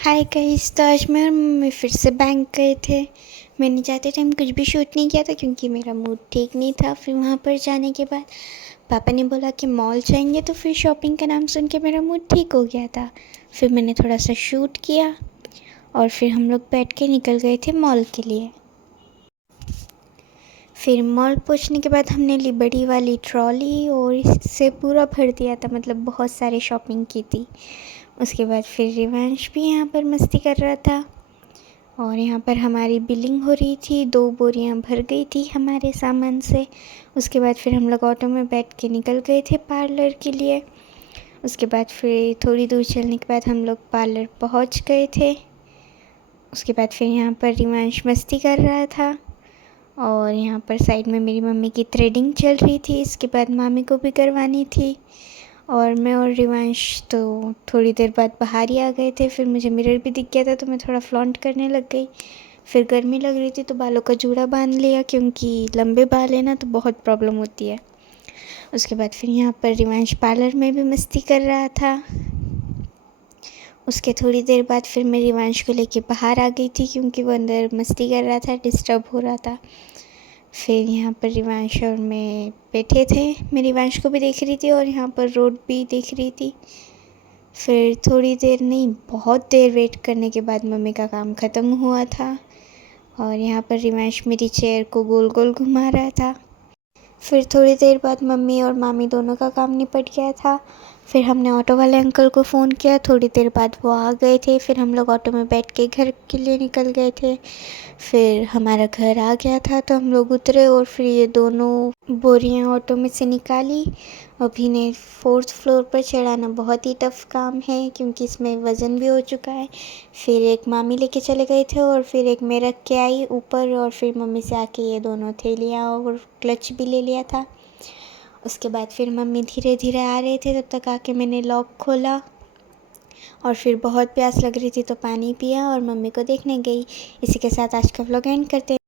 Hi guys, तो आज मैं और मम्मी फिर से बैंक गए थे। मैंने जाते टाइम कुछ भी शूट नहीं किया था क्योंकि मेरा मूड ठीक नहीं था। फिर वहाँ पर जाने के बाद पापा ने बोला कि मॉल जाएंगे, तो फिर शॉपिंग का नाम सुन के मेरा मूड ठीक हो गया था। फिर मैंने थोड़ा सा शूट किया और फिर हम लोग बैठ के निकल गए थे मॉल के लिए। फिर मॉल पहुँचने के बाद हमने ली बड़ी वाली ट्रॉली और इससे पूरा भर दिया था, मतलब बहुत सारी शॉपिंग की थी। उसके बाद फिर रिवांश भी यहाँ पर मस्ती कर रहा था और यहाँ पर हमारी बिलिंग हो रही थी। 2 बोरियाँ भर गई थी हमारे सामान से। उसके बाद फिर हम लोग ऑटो में बैठ के निकल गए थे पार्लर के लिए। उसके बाद फिर थोड़ी दूर चलने के बाद हम लोग पार्लर पहुँच गए थे। उसके बाद फिर यहाँ पर रिवांश मस्ती कर रहा था और यहाँ पर साइड में मेरी मम्मी की थ्रेडिंग चल रही थी। इसके बाद मामी को भी करवानी थी और मैं और रिवांश तो थोड़ी देर बाद बाहर ही आ गए थे। फिर मुझे मिरर भी दिख गया था तो मैं थोड़ा फ्लॉन्ट करने लग गई। फिर गर्मी लग रही थी तो बालों का जूड़ा बांध लिया, क्योंकि लंबे बाल है ना तो बहुत प्रॉब्लम होती है। उसके बाद फिर यहाँ पर रिवांश पार्लर में भी मस्ती कर रहा था। उसके थोड़ी देर बाद फिर मैं रिवांश को लेके बाहर आ गई थी क्योंकि वो अंदर मस्ती कर रहा था, डिस्टर्ब हो रहा था। फिर यहाँ पर रिवांश और मैं बैठे थे। मैं रिवांश को भी देख रही थी और यहाँ पर रोड भी देख रही थी। फिर थोड़ी देर नहीं, बहुत देर वेट करने के बाद मम्मी का काम ख़त्म हुआ था और यहाँ पर रिवांश मेरी चेयर को गोल गोल घुमा रहा था। फिर थोड़ी देर बाद मम्मी और मामी दोनों का काम निपट गया था। फिर हमने ऑटो वाले अंकल को फ़ोन किया, थोड़ी देर बाद वो आ गए थे। फिर हम लोग ऑटो में बैठ के घर के लिए निकल गए थे। फिर हमारा घर आ गया था तो हम लोग उतरे और फिर ये दोनों बोरियां ऑटो में से निकाली। अभी ने 4th फ्लोर पर चढ़ाना बहुत ही टफ़ काम है क्योंकि इसमें वज़न भी हो चुका है। फिर एक मामी लेके चले गए थे और फिर एक मैं रख के आई ऊपर और फिर मम्मी से आके ये दोनों थैलियाँ और क्लच भी ले लिया था। उसके बाद फिर मम्मी धीरे धीरे आ रहे थे, तब तक आके मैंने लॉक खोला और फिर बहुत प्यास लग रही थी तो पानी पिया और मम्मी को देखने गई। इसी के साथ आज का व्लॉग एंड करते हैं।